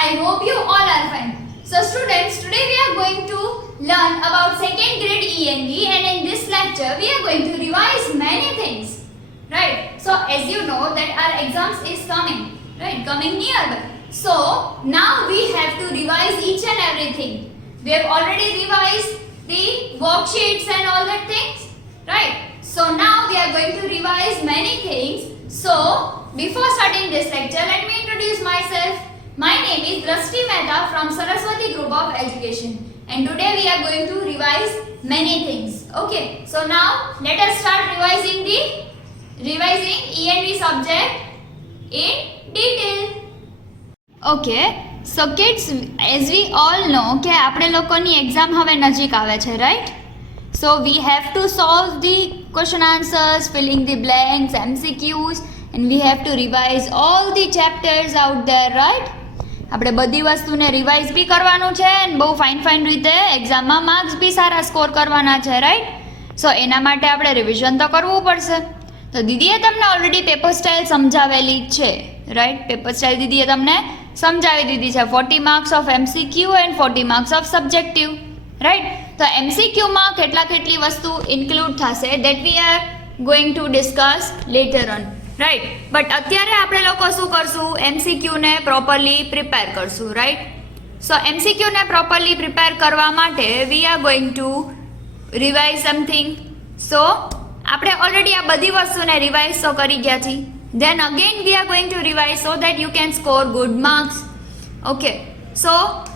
I hope you all are fine. So students, today we are going to learn about second grade ENV, and in this lecture we are going to revise many things. Right? So as you know that our exams is coming, right? Coming nearby. So now we have to revise each and everything. We have already revised the worksheets and all that things, right? So now we are going to revise many things. So before starting this lecture, let me introduce myself. My name is Drashti Mehta from Saraswati Group of Education, and today we are going to revise many things. Okay, so now let us start revising ENV subject in detail. Okay, so kids, as we all know કે આપણે લોકોની exam હવે નજીક આવે છે, right? So we have to solve the question answers, filling the blanks, MCQs, and we have to revise all the chapters out there, right? આપણે બધી વસ્તુને રિવાઇઝ બી કરવાનું છે અને બહુ ફાઇન રીતે એક્ઝામમાં માર્ક્સ બી સારા સ્કોર કરવાના છે, રાઈટ? સો એના માટે આપણે રિવિઝન તો કરવું પડશે. તો દીદીએ તમને ઓલરેડી પેપર સ્ટાઇલ સમજાવેલી છે, રાઈટ? પેપર સ્ટાઇલ દીદીએ તમને સમજાવી દીધી છે. 40 marks of MCQ and 40 marks of subjective, right? તો MCQમાં કેટલી વસ્તુ ઇન્ક્લુડ થશે that we are going to discuss later on, right? But અત્યારે આપણે લોકો શું કરશું? MCQને પ્રોપરલી પ્રિપેર કરશું, રાઈટ? સો MCQને પ્રોપરલી પ્રિપેર કરવા માટે we are going to revise something. So આપણે ઓલરેડી આ બધી વસ્તુને રિવાઇઝ તો કરી ગયા છીએ. Then again we are going to revise so that you can score good marks. Okay, so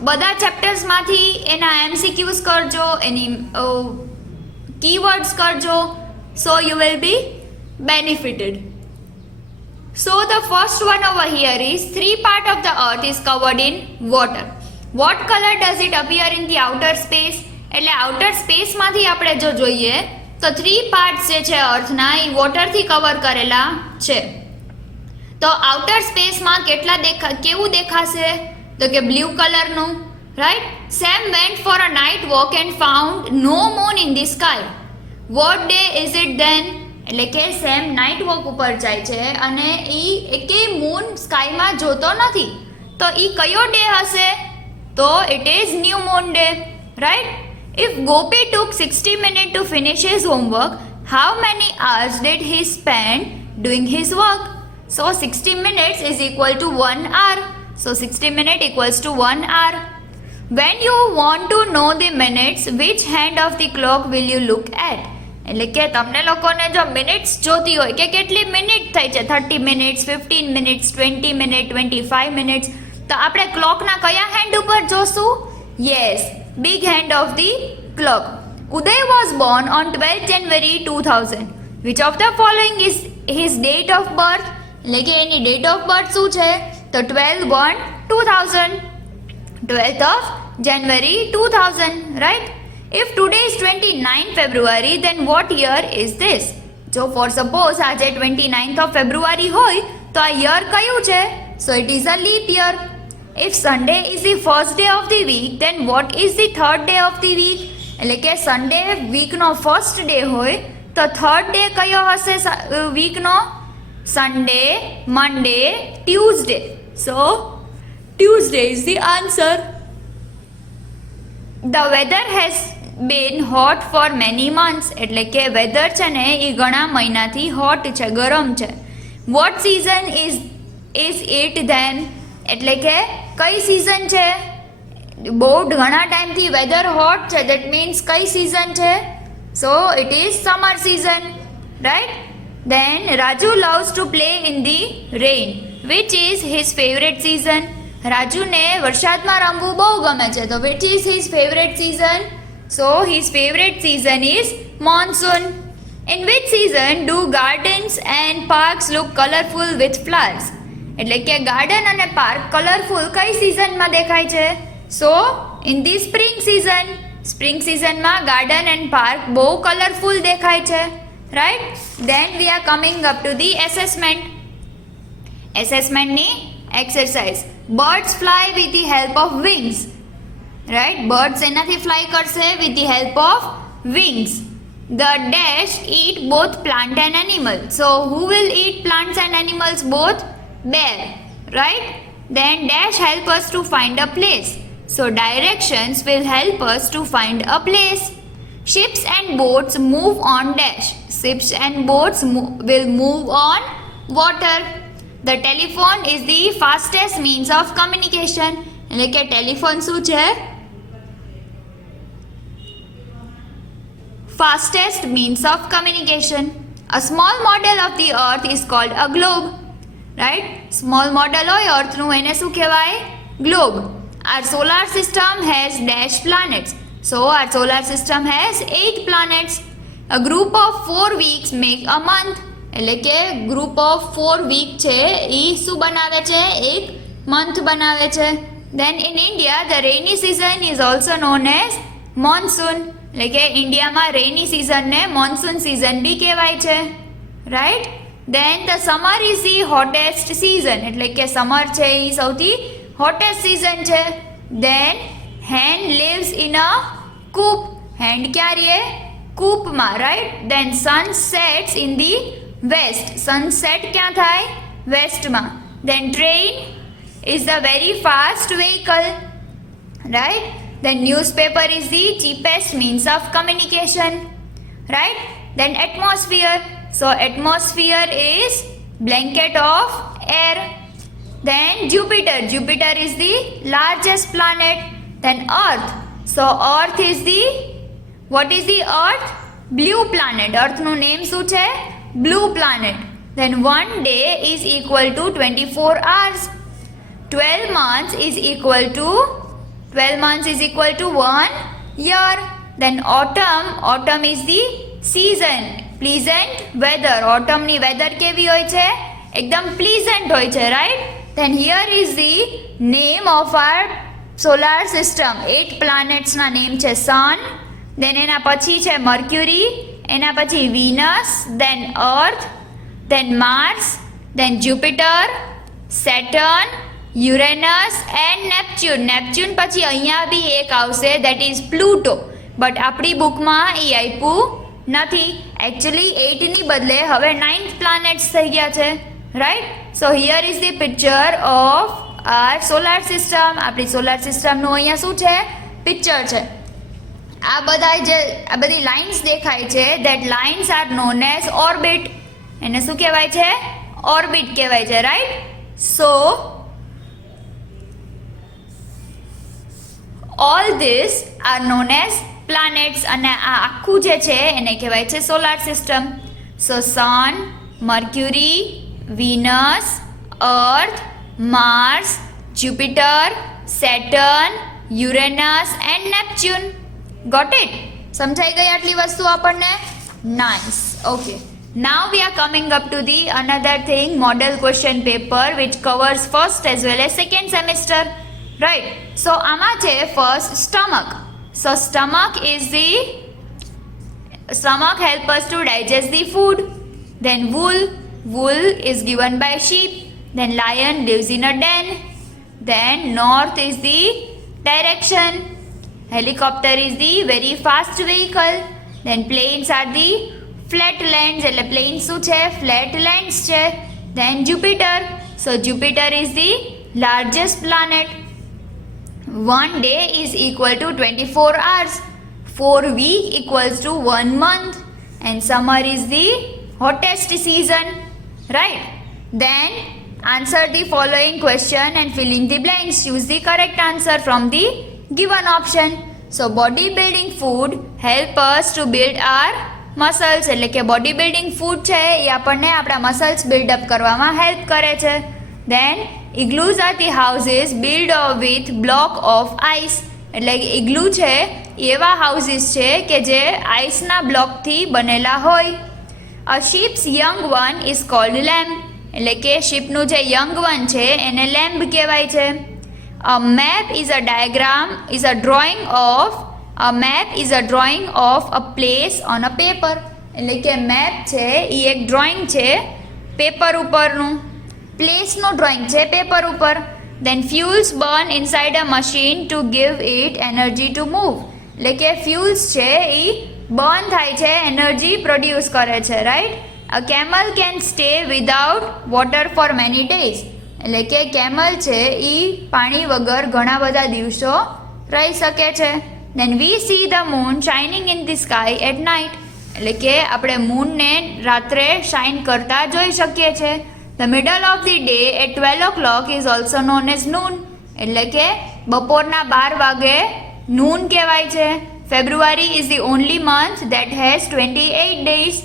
બધા ચેપ્ટર્સમાંથી એના MCQs કરજો, એની કીવર્ડ્સ કરજો, so you will be benefited. So the first one over here is 3 part of the earth is covered in water. What color does it appear in the outer space? એટલે outer space માંથી આપણે જો જોઈએ તો 3 parts જે છે અર્થના એ વોટરથી cover કરેલા છે. તો આઉટર સ્પેસમાં કેવું દેખાશે? તો કે બ્લુ કલરનું, right? Sam went for a night walk and found no moon in the sky. What day is it then? એટલે કે સેમ નાઇટ વોક ઉપર જાય છે અને એ એકે મૂન સ્કાયમાં જોતો નથી. તો એ કયો ડે હશે? તો it is new moon day, right? If Gopi took 60 minutes to finish his homework, how many hours did he spend doing his work? So 60 minutes is equal to 1 hour. So 60 minutes equals to 1 hour. When you want to know the minutes, which hand of the clock will you look at? એટલે કે તમને લોકોને જો minutes જોતી હોય કે કેટલી minute થઈ છે, 30 minutes, 15 minutes, 20 minutes, 25 minutes, તો આપણે ક્લોકના કયા હેન્ડ ઉપર જોશું? Yes, big hand of the clock. Uday was born on 12 January 2000. Which of the following is his date of birth? એટલે કે એની ડેટ ઓફ બર્થ શું છે? તો 12/1/2000, 12th of January 2000, right? If today is 29 February, then what year is this? જો for suppose આજે 29th of February હોય તો આ year કયું છે? So it is a leap year. If Sunday is the first day of the week, then what is the third day of the week? એટલે કે Sunday વીકનો first day હોય તો third day કયો હશે વીકનો? Sunday, Monday, Tuesday. So Tuesday is the answer. The weather has been hot for many months. એટલે કે weather છે ને એ ઘણા મહિનાથી હોટ છે, ગરમ છે. What season is it then? એટલે કે કઈ સિઝન છે? બહુ ઘણા ટાઈમથી વેધર હોટ છે, દેટ મીન્સ કઈ સિઝન છે? So it is summer season, right? Then Raju loves to play in the rain. Which is his favorite season? રાજુને વરસાદમાં રમવું બહુ ગમે છે, તો which is his favorite season? So his favorite season is monsoon. In which season do gardens and parks look colorful with flowers? એટલે કે garden અને park colourful કઈ સિઝનમાં દેખાય છે? So in the spring season. Spring સિઝનમાં garden and park બહુ colourful દેખાય છે, right? Then we are coming up to the assessment. એસેસમેન્ટની exercise. Birds fly with the help of wings, right? Birds એનાથી ફ્લાય કરશે with the help of wings. The dash eat both plant and animal. So who will eat plants and animals both? Bear, right? then dash help us to find a place. So directions will help us to find a place. Ships and boats move on dash. Ships and boats will move on water. The telephone is the fastest means of communication. એટલે કે telephone શું છે? Fastest means of communication. A small model of the earth is called a globe. Right? Small model હોય earth નું એને શું કહેવાય? Globe. Our solar system has dash planets. So our solar system has 8 planets. A group of 4 weeks make a month. એટલે કે group of 4 week છે એ શું બનાવે છે? એક month બનાવે છે. Then in India the rainy season is also known as monsoon. એટલે કે ઇન્ડિયામાં રેની સિઝનને મોન્સૂન સિઝન બી કહેવાય છે. Right? Then the summer is the hottest season. એટલે કે સમર છે એ સૌથી હોટેસ્ટ સિઝન છે. Then hen lives in a coop. hen ક્યાં રહે? કૂપમાં. Right? Then sun sets in the west. sunset ક્યાં થાય? વેસ્ટમાં. Then train is the very fast vehicle. Right? Then newspaper is the cheapest means of communication. Right? Then atmosphere. So atmosphere is blanket of air. Then Jupiter. Jupiter is the largest planet. Then Earth. So Earth is the, what is the Earth? Blue planet. Earth નું name શું છે? Blue planet. Then one day is equal to 24 hours. 12 months is equal to 1 year. Then autumn is the season. Pleasant weather. autumn ની weather કેવી હોય છે? એકદમ pleasant હોય છે. Right? Then here is the name of our solar system. 8 planets ના name છે sun. Then એના પછી છે mercury. એના પછી venus. Then earth. Then mars. Then jupiter. saturn. Uranus and Neptune. Neptune પછી અહીંયા બી એક આવશે, દેટ ઇઝ પ્લુટો. બટ આપણી બુકમાં એ આપ્યું નથી. એકચ્યુઅલી 8ની બદલે હવે 9 પ્લાનેટ્સ થઈ ગયા છે. Right? So here is the picture of our solar system. આપણી સોલાર સિસ્ટમનું અહીંયા શું છે? પિક્ચર છે. આ બધી લાઇન્સ દેખાય છે, that lines are known as orbit. એને શું કહેવાય છે? ઓર્બિટ કહેવાય છે. Right? So all this are known as planets. અને આ આખું જે છે એને કહેવાય છે solar system. So sun, Mercury, Venus, Earth, Mars, Jupiter, Saturn, Uranus and Neptune. Got it? સમજાઈ ગઈ આટલી વસ્તુ આપણને? Nice. Okay. Now we are coming up to the another thing, model question paper, which covers first as well as second semester. Right? So આમાં છે first stomach. So stomach help us to digest the food. Then wool is given by sheep. Then lion lives in a den. Then north is the direction. Helicopter is the very fast vehicle. Then plains are the flat lands. એટલે plains શું છે? flat lands છે. Then Jupiter. So Jupiter is the largest planet. One day is equal to 24 hours. 4 week equals to 1 month. And summer is the hottest season. Right? Then answer the following question and fill in the blanks. Choose the correct answer from the given option. So bodybuilding food help us to build our muscles. એટલે કે body building food છે એ આપણને આપણા muscles build-up કરવામાં help કરે છે. Then igloos are the houses built with block of ice. એટલે ઇગ્લુ છે એવા હાઉસીસ છે કે જે આઈસના બ્લોકથી બનેલા હોય. A sheep's young one is called lamb. એટલે કે શીપનું જે યંગ વન છે એને લેમ્બ કહેવાય છે. A map is a drawing of a place on a paper. એટલે કે મેપ છે એ એક ડ્રોઈંગ છે પેપર ઉપરનું. પ્લેસનું ડ્રોઈંગ છે પેપર ઉપર. Then fuels burn inside a machine to give it energy to move. એટલે કે ફ્યુલ્સ છે એ બર્ન થાય છે, એનર્જી પ્રોડ્યુસ કરે છે. Right? A camel can stay without water for many days. એટલે કે કેમલ છે એ પાણી વગર ઘણા બધા દિવસો રહી શકે છે. Then we see the moon shining in the sky at night, એટલે કે આપણે મૂનને રાત્રે શાઇન કરતા જોઈ શકીએ છીએ. The middle of the day at 12 o'clock is also known as noon, એટલે કે બપોરના 12 વાગે નૂન કહેવાય છે. February is the only month that has 28 days.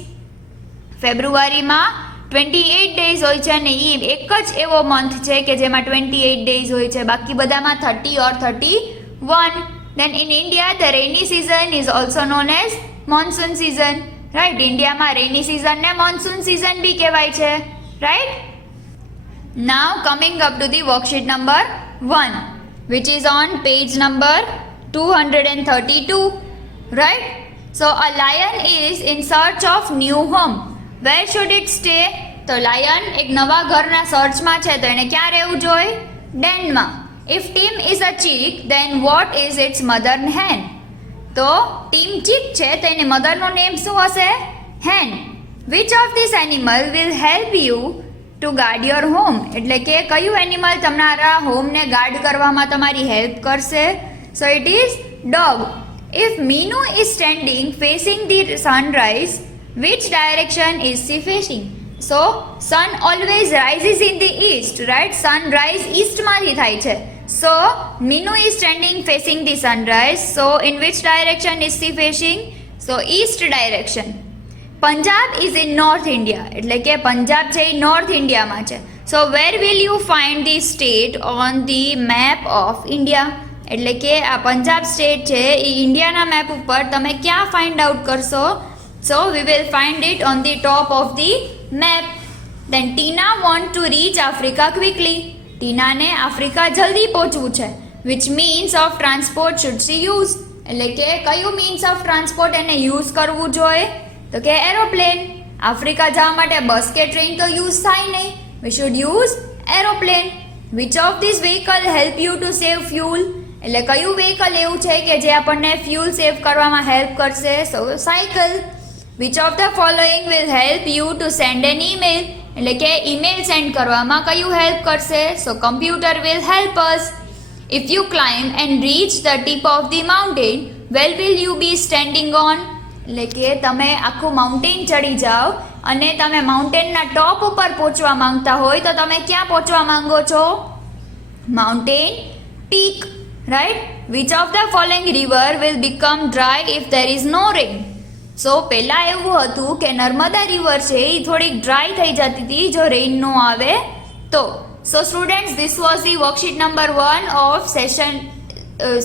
ફેબ્રુઆરીમાં 28 days હોય છે અને એ એક જ એવો મંથ છે કે જેમાં 28 days હોય છે, બાકી બધામાં 30 or 31. Then in India the rainy season is also known as monsoon season, right? ઇન્ડિયામાં રેની season ને monsoon season બી કહેવાય છે, right? Now coming up to the worksheet number 1, which is on page number 232, right? So a lion is in search of new home. Where should it stay? તો lion એક નવા ઘરના સર્ચમાં છે, તો એને ક્યાં રહેવું જોઈએ? ડેનમાં. If Tim is a chick, then what is its mother hen? તો ટીમ ચીક છે તો એની મધરનું નેમ શું હશે? hen. Which of these animal will help you to guard your home? એટલે કે કયું એનિમલ તમારા હોમને ગાર્ડ કરવામાં તમારી હેલ્પ કરશે? So it is dog. If Meenu is standing facing the sunrise, which direction is she facing? So sun always rises in the east, right? Sunrise east માંથી થાય છે. So Meenu is standing facing the sunrise. So in which direction is she facing? So east direction. Punjab is in North India, એટલે કે પંજાબ છે એ north ઇન્ડિયામાં છે. So where will you find the state on the map of India? એટલે કે આ Punjab state છે એ ઇન્ડિયાના મેપ ઉપર તમે ક્યાં ફાઇન્ડ આઉટ કરશો? So we will find it on the top of the map. Then Tina want to reach Africa quickly. ટીનાને આફ્રિકા જલ્દી પહોંચવું છે. Which means of transport should she use? એટલે કે કયું મીન્સ ઓફ ટ્રાન્સપોર્ટ એને use કરવું જોઈએ? તો કે એરોપ્લેન. આફ્રિકા જવા માટે બસ કે ટ્રેન તો યુઝ થાય નહીં. We should use aeroplane. Which of these vehicle help you to save fuel? એટલે કયું વ્હીકલ એવું છે કે જે આપણને ફ્યુલ સેવ કરવામાં હેલ્પ કરશે? સો cycle. Which of the following will help you to send an email? એટલે કે ઈમેલ સેન્ડ કરવામાં કયું હેલ્પ કરશે? સો computer will help us. If you climb and reach the tip of the mountain, where will you be standing on? એટલે કે તમે આખું mountain ચડી જાઓ અને તમે માઉન્ટેનના ટોપ ઉપર પહોંચવા માંગતા હોય તો તમે ક્યાં પહોંચવા માંગો છો? Mountain peak, right? Which of the following river will become dry if there is no rain? સો પહેલાં એવું હતું કે નર્મદા રિવર છે એ થોડીક ડ્રાય થઈ જતી હતી જો રેઇન ન આવે તો. So students, this was the worksheet number 1 of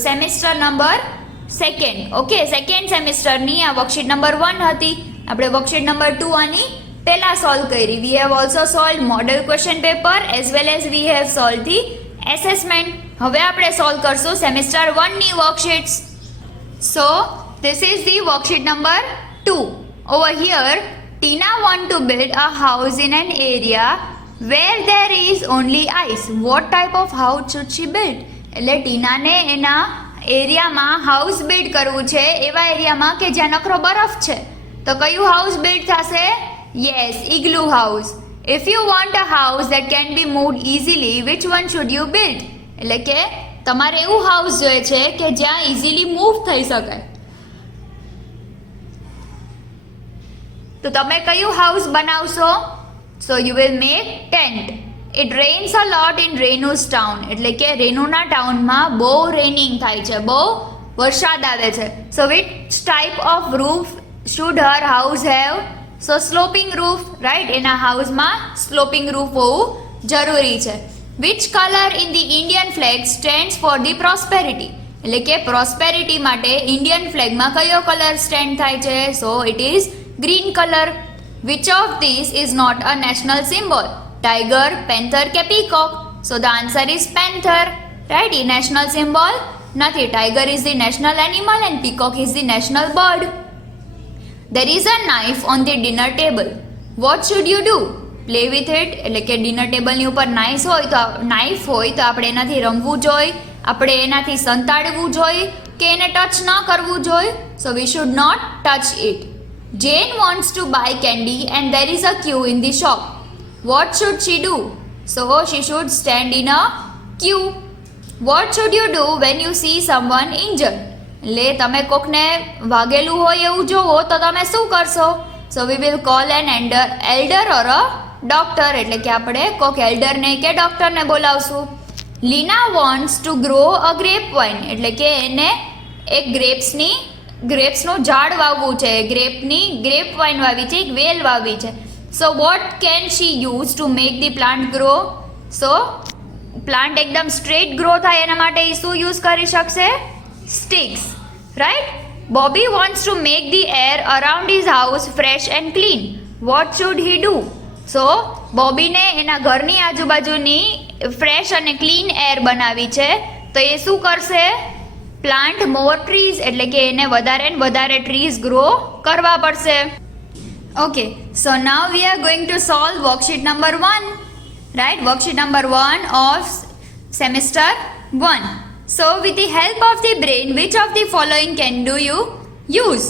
semester number 2. Okay, second સેમેસ્ટરની આ વર્કશીટ નંબર 1 હતી. આપણે વર્કશીટ નંબર 2 આની પહેલાં સોલ્વ કરી. We have also solve model question paper as well as we have solve the assessment. હવે આપણે solve કરશું સેમેસ્ટર 1ની વર્કશીટ્સ. So this is the worksheet number 2. Over here, Tina want to build a house in an area where there is only ice. What type of house should she build? એટલે ટીનાને એના એરિયામાં house build કરવું છે એવા એરિયામાં કે જ્યાં નકરો બરફ છે. તો કયું હાઉસ બિલ્ડ થશે? Yes, igloo house. If you want a house that can be moved easily, which one should you build? એટલે કે તમારે એવું હાઉસ જોઈએ છે કે જ્યાં ઇઝીલી મૂવ થઈ શકાય. તો તમે કયું હાઉસ બનાવશો? So you will make tent. It rains a lot in Renu's town. એટલે કે રેનુના ટાઉનમાં બહુ રેનિંગ થાય છે, બહુ વરસાદ આવે છે. So which type of roof should her house have? So sloping roof, right? એના હાઉસમાં સ્લોપિંગ રૂફ હોવું જરૂરી છે. Which colour in the Indian flag stands for the prosperity? એટલે કે પ્રોસ્પેરિટી માટે ઇન્ડિયન ફ્લેગમાં કયો કલર સ્ટેન્ડ થાય છે? So it is green color. Which of these is not a national symbol? Tiger, panther કે peacock? So the answer is panther, right? A national symbol નથી. Tiger is the national animal and peacock is the national bird. There is a knife on the dinner table. What should you do? Play with it. એટલે કે dinner ટેબલની ઉપર knife હોય તો આપણે એનાથી રમવું જોઈએ, આપણે એનાથી સંતાડવું જોઈએ કે એને ટચ ન કરવું જોઈએ? So we should not touch it. Jane wants to buy candy and there is a queue in the shop. What should she do? So she should stand in a queue. What should you do when you see someone injured? એટલે તમે કોકને વાગેલું હોય એવું જોવો તો તમે શું કરશો? So we will call an elder or a doctor. એટલે કે આપણે કોક એલ્ડરને કે ડોક્ટરને બોલાવશું. Lina wants to grow a grapevine. એટલે કે એને એક ગ્રેપ્સનું ઝાડ વાવવું છે, ગ્રેપ વાઇન વાવી છે, એક વેલ વાવી છે. So what can she use to make the plant grow? So plant એકદમ સ્ટ્રેટ ગ્રો થાય એના માટે એ શું યુઝ કરી શકશે? Sticks, right? Bobby wants to make the air around his house fresh and clean. What should he do? So બોબીને એના ઘરની આજુબાજુની ફ્રેશ અને ક્લીન એર બનાવી છે, તો એ શું કરશે? પ્લાન્ટ મોર ટ્રીઝ, એટલે કે એને વધારે ને વધારે ટ્રીઝ ગ્રો કરવા પડશે. Okay, so now we are going to solve worksheet number 1, right? Worksheet number 1 of semester 1. So with the help of the brain, which of the following can do you use?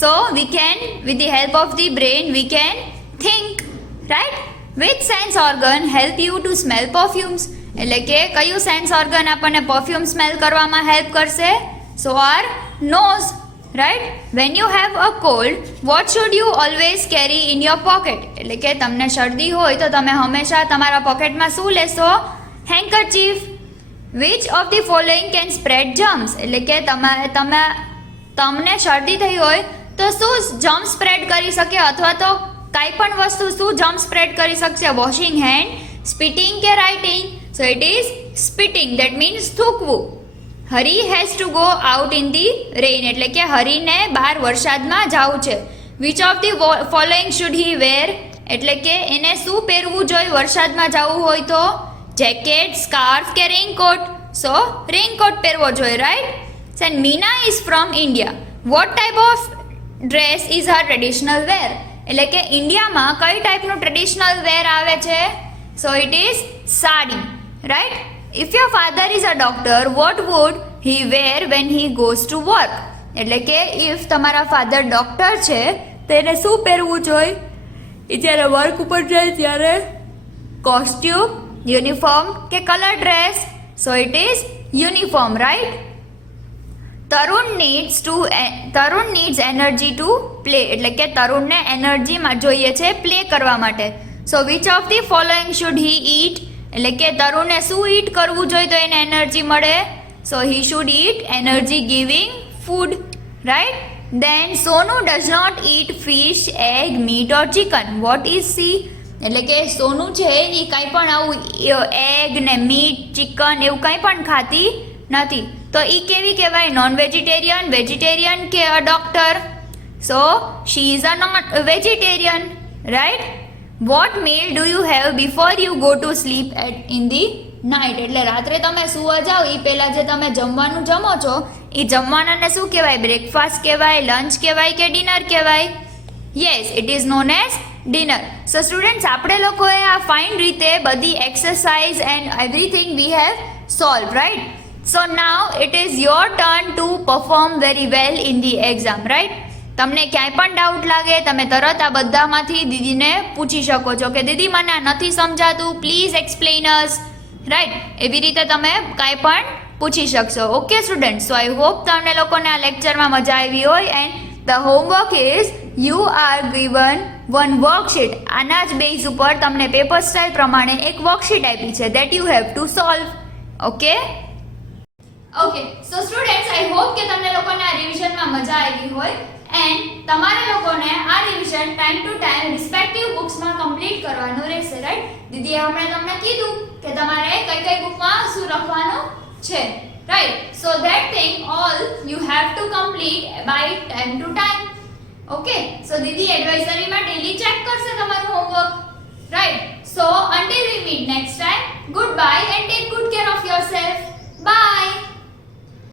So we can, with the help of the brain, we can think, right? Which sense organ help you to smell perfumes? એટલે કે કયું sense organ આપણને perfume smell કરવામાં help કરશે? So our nose, right? When you have a cold, what should you always carry in your pocket? એટલે કે તમને શરદી હોય તો તમે હંમેશા તમારા પોકેટમાં શું લેશો? હેન્કરચીફ. Which of the following can spread germs? એટલે કે તમને શરદી થઈ હોય તો શું જર્મ સ્પ્રેડ કરી શકે, અથવા તો કાંઈ પણ વસ્તુ શું જર્મ સ્પ્રેડ કરી શકશે? વોશિંગ હેન્ડ, સ્પીટિંગ કે writing? So it is spitting, that means થૂકવું. Hari has to go out in the rain, એટલે કે હરીને બહાર વરસાદમાં જવું છે. Which of the following should he wear? એટલે કે એને શું પહેરવું જોઈએ વરસાદમાં જવું હોય તો? જેકેટ, સ્કાર્ફ કે રેઇનકોટ? સો રેઇનકોટ પહેરવો જોઈએ, right? And Meena is from India. What type of dress is her traditional wear? એટલે કે ઇન્ડિયામાં કઈ ટાઈપનું ટ્રેડિશનલ વેર આવે છે? So it is sari, right? If your father is a doctor, what would he wear when he goes to work? એટલે કે if તમારા ફાધર ડોક્ટર છે તો એને શું પહેરવું જોઈએ? એ જ્યારે વર્ક ઉપર જાય ત્યારે કોસ્ટ્યુમ, યુનિફોર્મ કે colour dress? So it is uniform, right? Tarun needs energy to play, એટલે કે તરુણને એનર્જી જોઈએ છે પ્લે કરવા માટે. So which of the following should he eat? એટલે કે તરુણને શું ઈટ કરવું જોઈએ તો એને એનર્જી મળે? So he should eat energy giving food, right? Then Sonu does not eat fish, egg, meat or chicken. What is C? એટલે કે સોનુ છે એ કાંઈ પણ આવું એગ ને મીટ, ચિકન એવું કાંઈ પણ ખાતી નથી, તો એ કેવી કહેવાય? નોન વેજીટેરિયન, વેજીટેરિયન કે a doctor? So she is a not vegetarian, right? What meal do you have before you go to sleep in the night? એટલે રાત્રે તમે સુવા જાઓ એ પહેલાં જે તમે જમવાનું જમો છો એ જમવાનાને શું કહેવાય? બ્રેકફાસ્ટ કહેવાય, લંચ કહેવાય કે ડિનર કહેવાય? Yes, it is known as dinner. So students, આપણે લોકોએ આ ફાઇન રીતે બધી exercise and everything V have solve, right? So now it is your turn two perform very well in the exam, right? તમને ક્યાંય પણ doubt લાગે તમે તરત આ બધામાંથી દીદીને પૂછી શકો છો કે દીદી મને આ નથી સમજાતું, પ્લીઝ એક્સપ્લેઇન અસ, રાઈટ? એવી રીતે તમે કાંઈ પણ પૂછી શકશો. Okay student, so I hope તમને લોકોને આ લેક્ચરમાં મજા આવી હોય. And the homework is you are given one worksheet. આના જ બેઝ ઉપર તમને પેપર સ્ટાઇલ પ્રમાણે એક વર્કશીટ આપી છે, that you have to solve. Okay okay, so students, I hope કે તમને લોકોને આ રિવિઝનમાં મજા આવી હોય. એન્ડ તમારે લોકોને આ revision time to time respective બુક્સમાં કમ્પ્લીટ કરવાનું રહેશે, રાઈટ? દીદીએ હમણાં તમને કીધું કે તમારે કઈ કઈ બુકમાં શું લખવાનું છે, right? So that thing all you have to complete by time to time. Okay, so દીદી એડવાઇઝરીમાં ડેલી ચેક કરશે તમારું homework, right? So until we meet next time, goodbye and take good care of yourself. Bye.